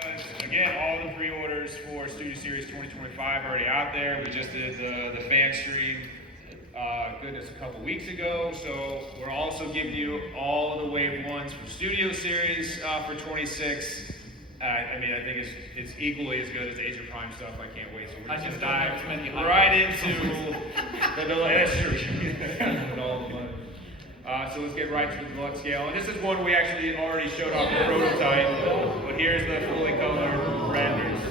Because, again, all the pre-orders for Studio Series 2025 are already out there. We just did the fan stream, goodness, a couple weeks ago. So we're also giving you all of the Wave 1s for Studio Series for 26. I mean, I think it's equally as good as the Age of Prime stuff. I can't wait. So we're just dive right into the last and all the money. So let's get right to the deluxe scale. And this is one we actually already showed off the prototype, but here's the fully colored renders.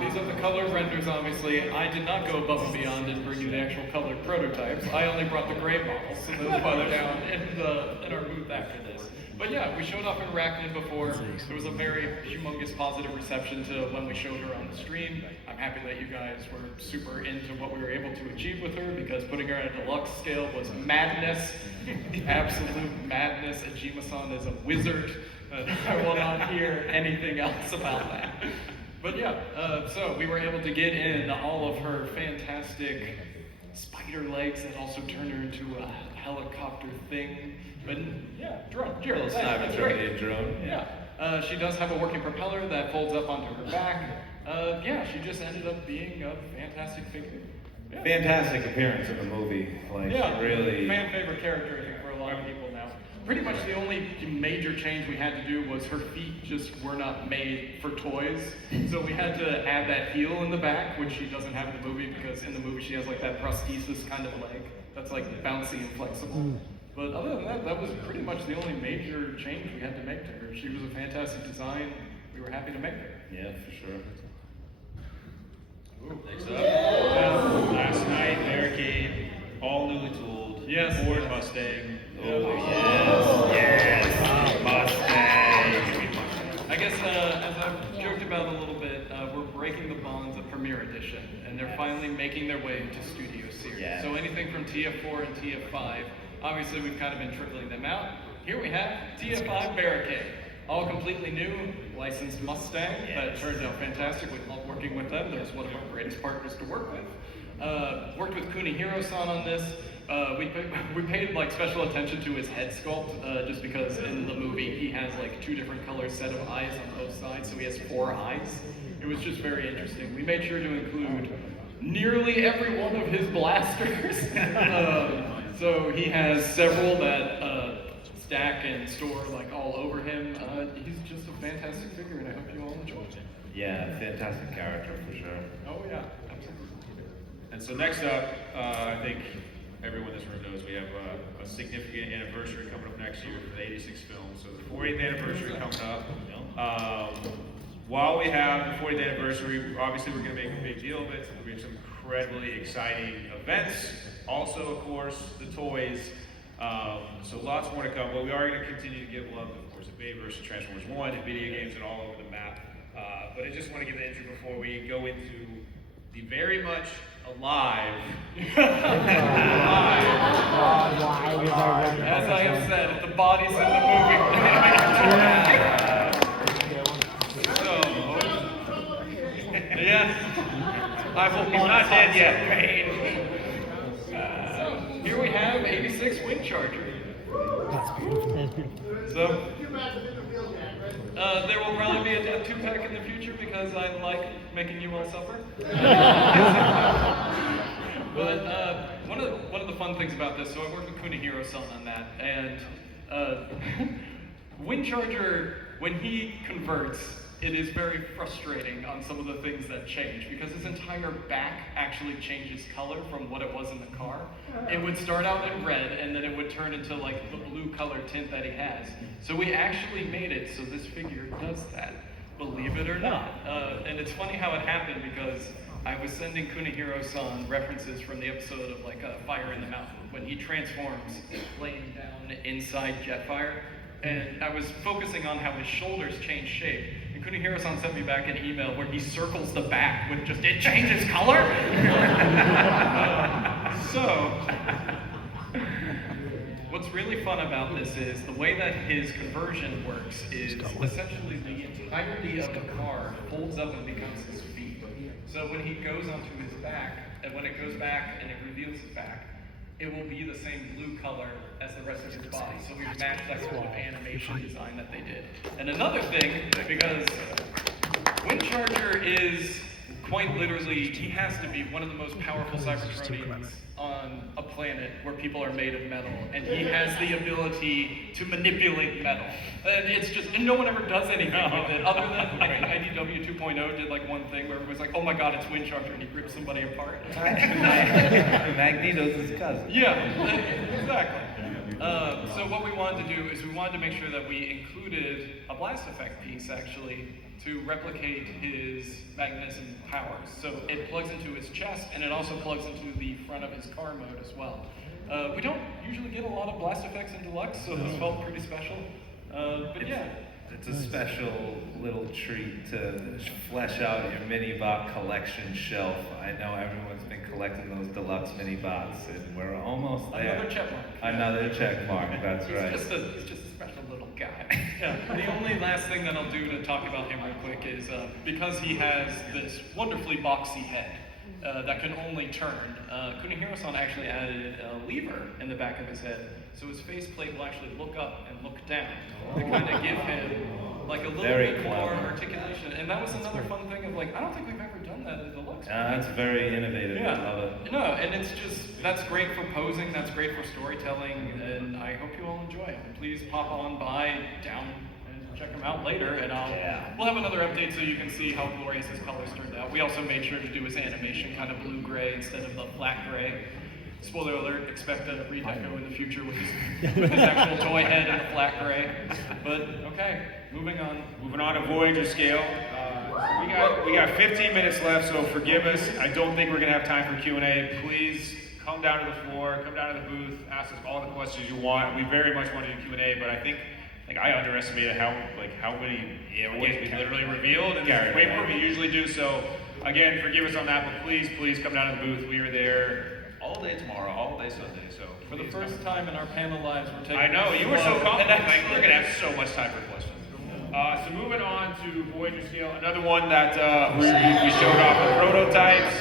These are the colored renders, obviously. I did not go above and beyond and bring you the actual colored prototypes. I only brought the gray models, so those farther down in our booth after this. But yeah, we showed off in Arachnid before. There was a very humongous positive reception to when we showed her on the stream. I'm happy that you guys were super into what we were able to achieve with her, because putting her at a deluxe scale was madness. Absolute madness. Ajima-san is a wizard. I will not hear anything else about that. But yeah, so we were able to get in all of her fantastic spider legs that also turned her into a helicopter thing. But yeah, drone. Little sniper drone. Yeah. She does have a working propeller that folds up onto her back. Yeah, she just ended up being a fantastic figure. Yeah. Fantastic appearance in the movie. Like, yeah, really. Fan favorite character, I think, for a lot of people now. Pretty much the only major change we had to do was her feet just were not made for toys. So we had to add that heel in the back, which she doesn't have in the movie, because in the movie she has like that prosthesis kind of leg that's like bouncy and flexible. But other than that, that was pretty much the only major change we had to make to her. She was a fantastic design. We were happy to make her. Yeah, for sure. Ooh, next up, last night, Barricade, all newly tooled, yes, Ford Mustang. Oh, yes, Mustang. I guess as I've joked about a little bit, we're breaking the bonds of Premier Edition, and they're finally making their way to Studio Series. Yeah. So anything from TF4 and TF5, obviously we've kind of been trickling them out. Here we have TF5 Barricade, all completely new, licensed Mustang. That turned out fantastic. We love working with them. They're one of our greatest partners to work with. Worked with Kunihiro-san on this. We paid like special attention to his head sculpt, just because in the movie he has like 2 different color set of eyes on both sides, so he has 4 eyes. It was just very interesting. We made sure to include nearly every one of his blasters. So he has several that stack and store like all over him. He's just a fantastic figure, and I hope you all enjoy it. Yeah, fantastic character for sure. Oh yeah, absolutely. And so next up, I think everyone in this room knows we have a significant anniversary coming up next year for the 86 film. So the 40th anniversary coming up. While we have the 40th anniversary, obviously we're going to make a big deal of it. We have some incredibly exciting events. Also, of course, the toys. So lots more to come, but we are going to continue to give love, of course, to Bayverse and Transformers 1 and video games and all over the map. But I just want to give the intro before we go into the very much alive. As I have said, the body's in the movie. So, yes, I will not dead yet. Here we have 86 Wind Charger. That's beautiful. That's beautiful. So, there will probably be a 2-pack in the future because I like making you all suffer. But one of the fun things about this, so I worked with Kunihiro-san on that, and Wind Charger, when he converts, it is very frustrating on some of the things that change, because his entire back actually changes color from what it was in the car. It would start out in red, and then it would turn into like the blue color tint that he has. So we actually made it so this figure does that, believe it or not. And it's funny how it happened, because I was sending Kunihiro-san references from the episode of like Fire in the Mountain, when he transforms laying down inside Jetfire. And I was focusing on how his shoulders change shape. And Kunihiro-san sent me back an email where he circles the back with just, it changes color? So, what's really fun about this is the way that his conversion works is essentially the entirety of the car folds up and becomes his feet. So when he goes onto his back, and when it goes back and it reveals his back, it will be the same blue color as the rest of his body. So we've matched that sort of animation design that they did. And another thing, because Windcharger is quite literally, he has to be one of the most powerful Cybertronians on a planet where people are made of metal, and he has the ability to manipulate metal. And it's just, and no one ever does anything with it, other than like IDW 2.0 did like one thing where everyone's like, oh my god, it's Windcharger, and he rips somebody apart. Magneto's his cousin. Yeah, exactly. So what we wanted to do is we wanted to make sure that we included a blast effect piece actually to replicate his magnetism powers. So it plugs into his chest, and it also plugs into the front of his car mode as well. We don't usually get a lot of blast effects in Deluxe, so this felt pretty special. But yeah. It's a special little treat to flesh out your mini-bot collection shelf. I know everyone's been collecting those deluxe mini-bots, and we're almost there. Another check mark. Another check mark, that's right. He's just a special little guy. Yeah. The only last thing that I'll do to talk about him real quick is because he has this wonderfully boxy head that can only turn, Kunihiro-san actually added a lever in the back of his head, so his faceplate will actually look up and look down to kind of give him like a little bit more articulation. And that was another fun thing of like, I don't think we've ever done that in Deluxe. That's very innovative. Yeah. I love it. No, and it's just, that's great for posing, that's great for storytelling, and I hope you all enjoy it. Please pop on by down and check them out later, and we'll have another update so you can see how glorious his colors turned out. We also made sure to do his animation kind of blue-gray instead of the flat gray. Spoiler alert, expect a redeco in the future with his actual toy head and the flat gray. But okay, moving on. Moving on to Voyager scale. We got 15 minutes left, so forgive us. I don't think we're gonna have time for Q&A. Please come down to the floor, come down to the booth, ask us all the questions you want. We very much want to do Q&A, but I think I underestimated how many we literally revealed, and way more we usually do. So again, forgive us on that, but please come down to the booth. We are there all day tomorrow, all day Sunday. So for the first time in our panel lives, we're taking. I know you were so confident. We're gonna have so much time for questions. So moving on to Voyager scale, another one that we showed off the prototypes.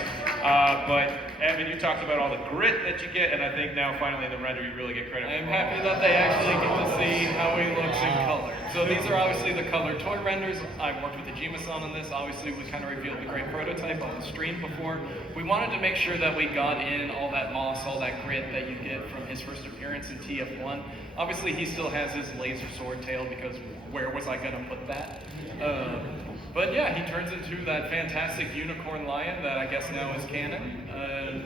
But Evan, you talked about all the grit that you get, and I think now finally in the render you really get credit. I am happy that they actually get to see how he looks in color. So these are obviously the color toy renders. I've worked with Ajima-san on this. Obviously, we kind of revealed the great prototype on the stream before. We wanted to make sure that we got in all that moss, all that grit that you get from his first appearance in TF1. Obviously, he still has his laser sword tail because where was I going to put that? But yeah, he turns into that fantastic unicorn lion that I guess now is canon. And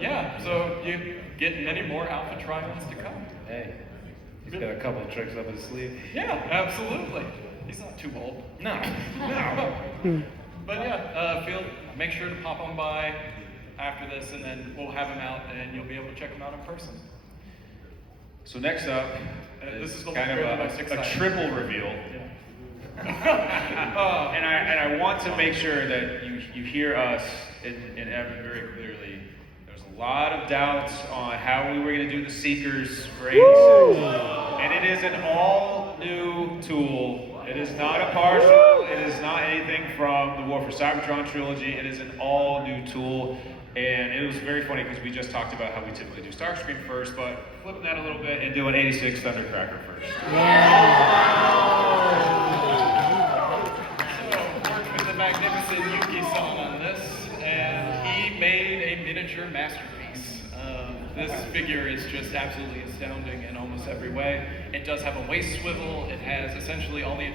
yeah, so you get many more Alpha Trions to come. Hey, he's got a couple tricks up his sleeve. Yeah, absolutely. He's not too old. No. But yeah, make sure to pop on by after this, and then we'll have him out, and you'll be able to check him out in person. So next up, this is the kind of a triple reveal. Yeah. And I want to make sure that you hear us and Evan very clearly. There's a lot of doubts on how we were going to do the Seekers for 86. And it is an all-new tool. It is not a partial. It is not anything from the War for Cybertron trilogy. It is an all-new tool. And it was very funny because we just talked about how we typically do Starscream first, but flipping that a little bit and doing 86 Thundercracker first. Magnificent Yuki-san on this, and he made a miniature masterpiece. This figure is just absolutely astounding in almost every way. It does have a waist swivel. It has essentially all the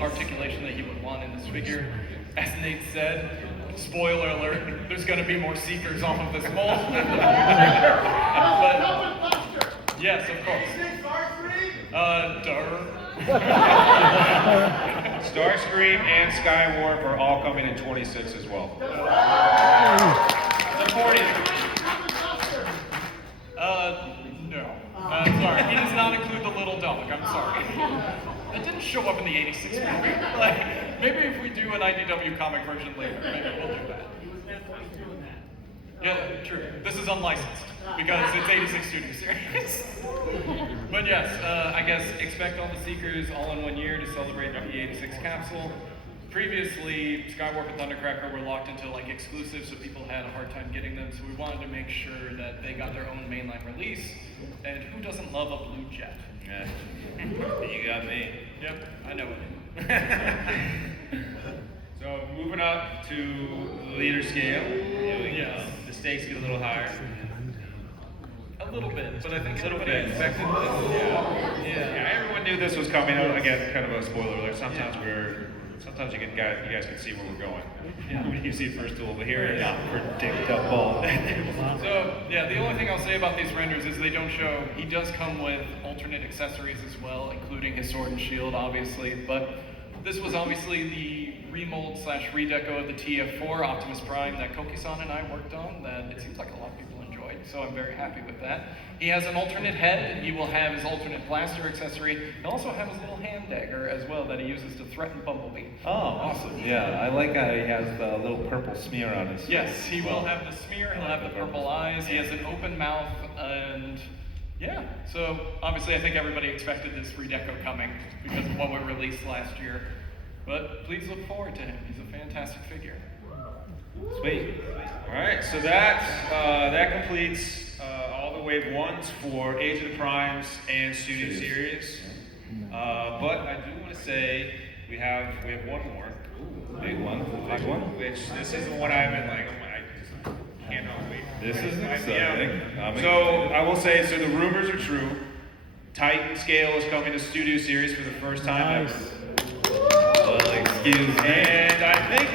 articulation that you would want in this figure. As Nate said, spoiler alert, there's going to be more Seekers off of this mold. But, yes, of course. Starscream and Skywarp are all coming in 26 as well. Supporting. No. Sorry, he does not include the little dog. I'm sorry. That didn't show up in the 86 movie. Maybe if we do an IDW comic version later, maybe we'll do that. Yeah, true. This is unlicensed because it's 86 Studio Series. But yes, I guess expect all the Seekers all in 1 year to celebrate the 86 capsule. previously, Skywarp and Thundercracker were locked into like exclusives, so people had a hard time getting them. So we wanted to make sure that they got their own mainline release. And who doesn't love a blue jet? Yeah. You got me. Yep, I know it. So moving up to the leader scale. Yes. The stakes get a little higher. A little bit, but I think A little everybody bit. expected this. Yeah, everyone knew this was coming. Again, kind of a spoiler alert. Sometimes you guys can see where we're going when you see the first duel, but here it is. Not predictable. So, yeah, the only thing I'll say about these renders is they don't show, he does come with alternate accessories as well, including his sword and shield, obviously, but this was obviously the remold / redeco of the TF4 Optimus Prime that Koki-san and I worked on that it seems like a lot of people enjoyed, so I'm very happy with that. He has an alternate head, he will have his alternate blaster accessory, he'll also have his little hand dagger as well that he uses to threaten Bumblebee. Oh, awesome. Yeah, I like how he has the little purple smear on his face. Yes, he will have the smear, he'll have the purple eyes, he has an open mouth, and yeah. So obviously I think everybody expected this redeco coming because of what we released last year. But please look forward to him. He's a fantastic figure. Sweet. All right, so that completes all the wave ones for Age of the Primes and Studio Series. But I do want to say we have one more. Big one. Big one. Which this is the one I've been like, I cannot wait. This is exciting. Yeah. So I will say, so the rumors are true. Titan Scale is coming to Studio Series for the first time ever. Well, excuse me. And I think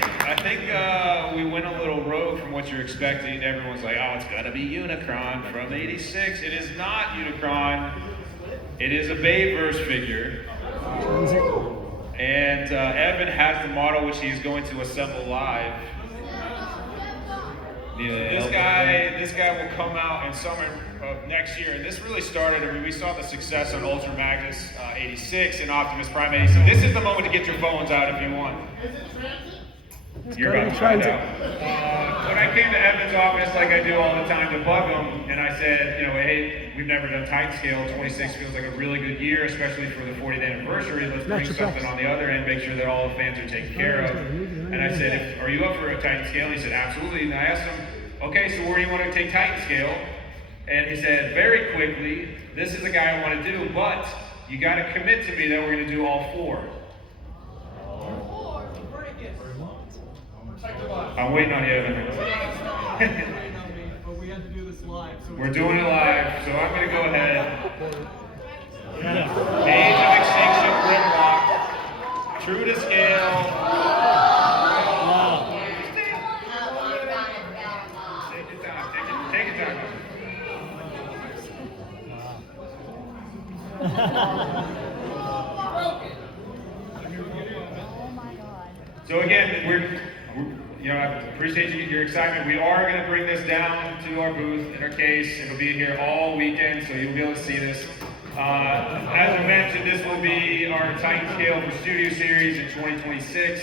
we went a little rogue from what you're expecting. Everyone's like, oh, it's gotta be Unicron from '86. It is not Unicron. It is a Bayverse figure. And Evan has the model which he's going to assemble live. This guy will come out in summer of next year, and this really started. I mean, we saw the success on Ultra Magnus '86 and Optimus Prime '86. This is the moment to get your phones out if you want. You're about to find out. When I came to Evan's office, like I do all the time, to bug him, and I said, hey, we've never done Titan Scale. 26 feels like a really good year, especially for the 40th anniversary. Let's bring something on the other end, make sure that all the fans are taken care of. And I said, are you up for a Titan Scale? And he said, absolutely. And I asked him, okay, so where do you want to take Titan Scale? And he said, very quickly, this is the guy I want to do, but you got to commit to me that we're going to do all four. I'm waiting on you, Evan. But we had to do this live. So We're doing it live, so I'm going to go ahead. Age of Extinction Grimlock. True to scale. Take your time. Take your time. So again, I appreciate your excitement. We are going to bring this down to our booth in our case. It'll be here all weekend, so you'll be able to see this. As I mentioned, this will be our Titan Scale for Studio Series in 2026,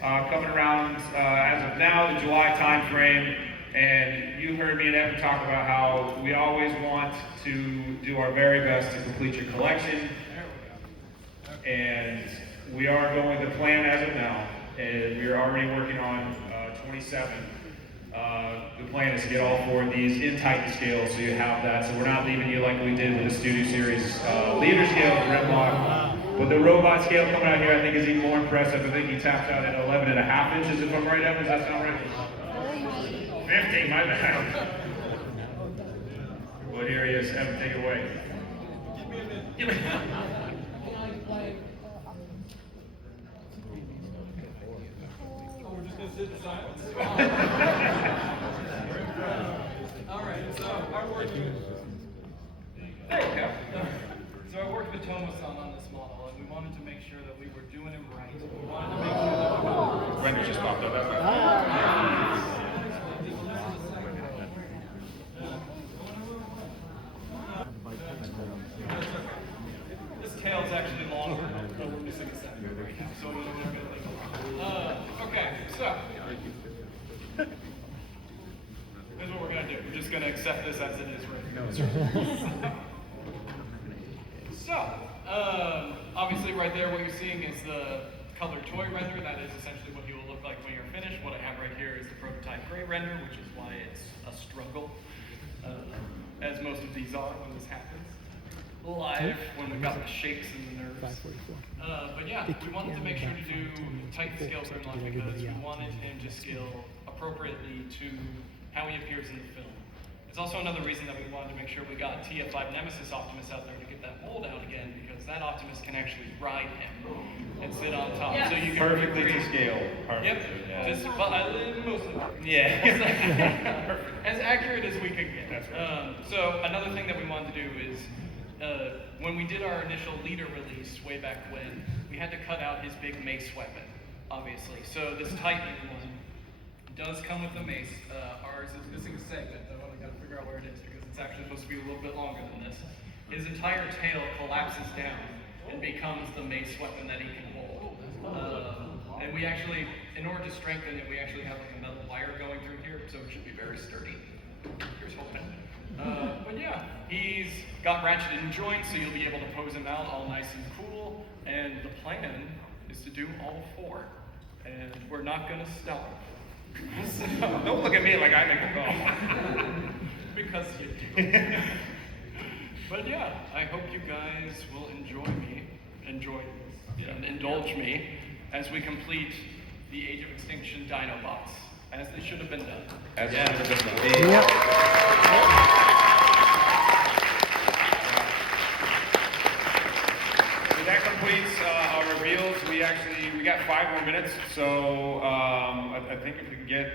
coming around as of now, the July time frame. And you heard me and Evan talk about how we always want to do our very best to complete your collection. And we are going to plan as of now, and we're already working on 27. The plan is to get all four of these in Titan Scale, so you have that. So we're not leaving you like we did with the Studio Series Leader Scale Grimlock. But the robot scale coming out here, I think, is even more impressive. I think he tapped out at 11.5 inches, if I'm right, Evan. Does that sound right? 15, my bad. Well, here he is. Evan, take it away. Give me a minute. Alright, so I worked with Tomo-san on this model, and we wanted to make sure that we were doing it right. We wanted to make sure that we were... Render just popped up. This tail's actually longer, but we're missing a center right now, so we're going to leave it alone. Okay, so... Here's what we're going to do. We're just going to accept this as it is right now. So, obviously right there what you're seeing is the colored toy render. That is essentially what he will look like when you're finished. What I have right here is the prototype gray render, which is why it's a struggle, as most of these are when this happens. Live, when we've got the shakes and the nerves. 544. But yeah, we wanted to make sure to do tight scale Grimlock because we wanted him to scale appropriately to how he appears in the film. It's also another reason that we wanted to make sure we got TF5 Nemesis Optimus out there to get that mold out again, because that Optimus can actually ride him and sit on top. Yes. So you can Perfectly to recreate- scale. Yep. Yeah. Just, but mostly. Yeah. As accurate as we could get. That's right. So another thing that we wanted to do is, when we did our initial leader release way back when, we had to cut out his big mace weapon, obviously. So this Titan one does come with the mace. Ours is missing a segment, though. I gotta figure out where it is because it's actually supposed to be a little bit longer than this. His entire tail collapses down and becomes the mace weapon that he can hold. And we actually, in order to strengthen it, we actually have like a metal wire going through here, so it should be very sturdy. Here's hoping. But yeah, he's got ratcheted in joints, so you'll be able to pose him out all nice and cool. And the plan is to do all four, and we're not gonna stop. So, Don't look at me like I make a call. because you do. But yeah, I hope you guys will enjoy and indulge me as we complete the Age of Extinction Dinobots, as they should have been done. As Yeah. one of the- Yep. So that completes our reveals. We got 5 more minutes, so I think if we can get